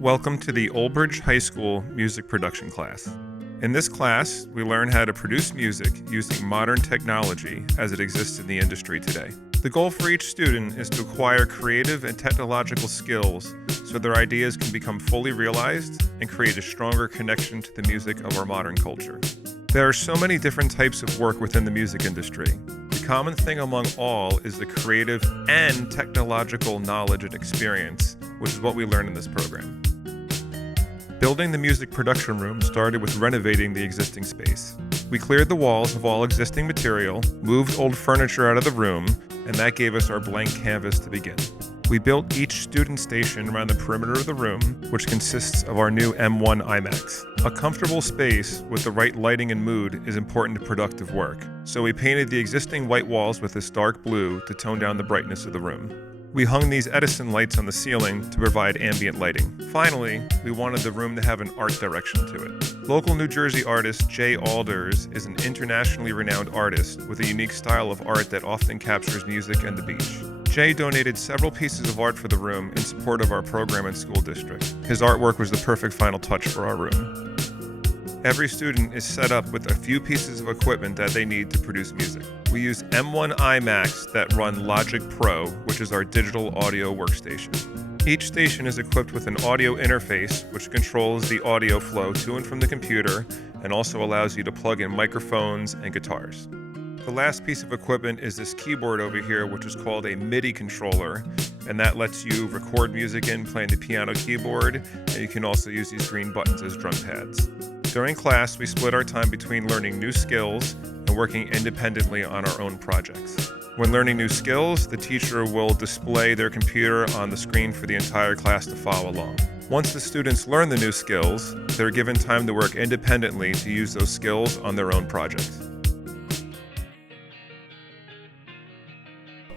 Welcome to the Old Bridge High School music production class. In this class, we learn how to produce music using modern technology as it exists in the industry today. The goal for each student is to acquire creative and technological skills so their ideas can become fully realized and create a stronger connection to the music of our modern culture. There are so many different types of work within the music industry. The common thing among all is the creative and technological knowledge and experience, which is what we learn in this program. Building the music production room started with renovating the existing space. We cleared the walls of all existing material, moved old furniture out of the room, and that gave us our blank canvas to begin. We built each student station around the perimeter of the room, which consists of our new M1 iMacs. A comfortable space with the right lighting and mood is important to productive work, so we painted the existing white walls with this dark blue to tone down the brightness of the room. We hung these Edison lights on the ceiling to provide ambient lighting. Finally, we wanted the room to have an art direction to it. Local New Jersey artist Jay Alders is an internationally renowned artist with a unique style of art that often captures music and the beach. Jay donated several pieces of art for the room in support of our program and school district. His artwork was the perfect final touch for our room. Every student is set up with a few pieces of equipment that they need to produce music. We use M1 iMacs that run Logic Pro, which is our digital audio workstation. Each station is equipped with an audio interface, which controls the audio flow to and from the computer and also allows you to plug in microphones and guitars. The last piece of equipment is this keyboard over here, which is called a MIDI controller, and that lets you record music in playing the piano keyboard, and you can also use these green buttons as drum pads. During class, we split our time between learning new skills and working independently on our own projects. When learning new skills, the teacher will display their computer on the screen for the entire class to follow along. Once the students learn the new skills, they're given time to work independently to use those skills on their own projects.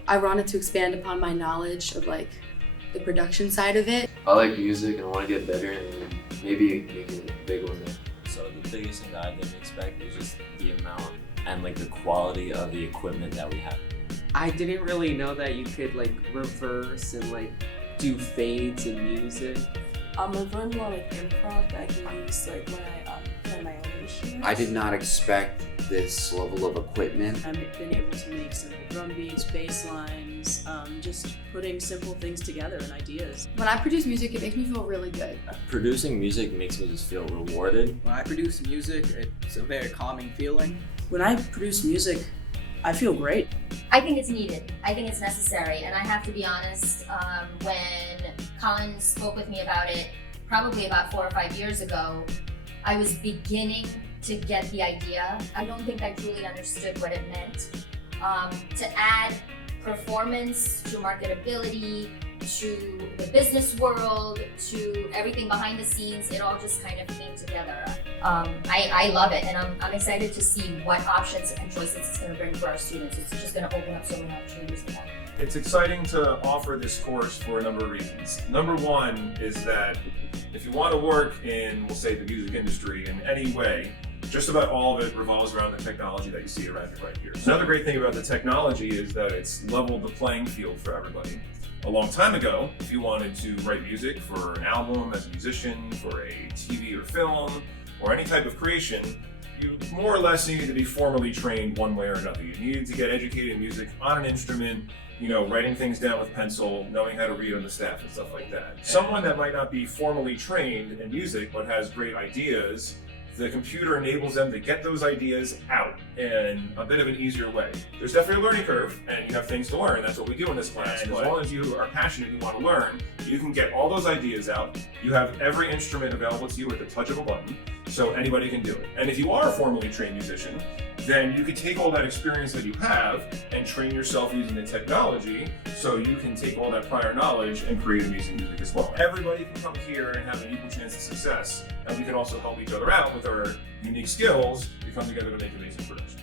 I wanted to expand upon my knowledge of the production side of it. I like music and I want to get better and maybe make it big one day. So the biggest thing that I didn't expect is just the amount and the quality of the equipment that we have. I didn't really know that you could reverse and do fades in music. I've learned more improv that I can use when I play my own instruments. I did not expect this level of equipment. I've been able to make simple drum beats, bass lines, just putting simple things together and ideas. When I produce music, it makes me feel really good. Producing music makes me just feel rewarded. When I produce music, it's a very calming feeling. When I produce music, I feel great. I think it's needed. I think it's necessary. And I have to be honest, when Colin spoke with me about it, probably about 4 or 5 years ago, I was beginning to get the idea. I don't think I truly understood what it meant. To add performance to marketability, to the business world, to everything behind the scenes, it all just kind of came together. I love it, and I'm excited to see what options and choices it's going to bring for our students. It's just going to open up so many opportunities for them. It's exciting to offer this course for a number of reasons. Number one is that if you want to work in, we'll say, the music industry in any way, just about all of it revolves around the technology that you see around you right here. Another great thing about the technology is that it's leveled the playing field for everybody. A long time ago, if you wanted to write music for an album as a musician, for a TV or film, or any type of creation, you more or less needed to be formally trained one way or another. You needed to get educated in music on an instrument, writing things down with pencil, knowing how to read on the staff and stuff like that. Someone that might not be formally trained in music but has great ideas, the computer enables them to get those ideas out in a bit of an easier way. There's definitely a learning curve, and you have things to learn. That's what we do in this class. And as long as you are passionate and you want to learn, you can get all those ideas out. You have every instrument available to you at the touch of a button, so anybody can do it. And if you are a formally trained musician, then you could take all that experience that you have and train yourself using the technology so you can take all that prior knowledge and create amazing music as well. Everybody can come here and have an equal chance of success, and we can also help each other out with our unique skills to come together to make amazing productions.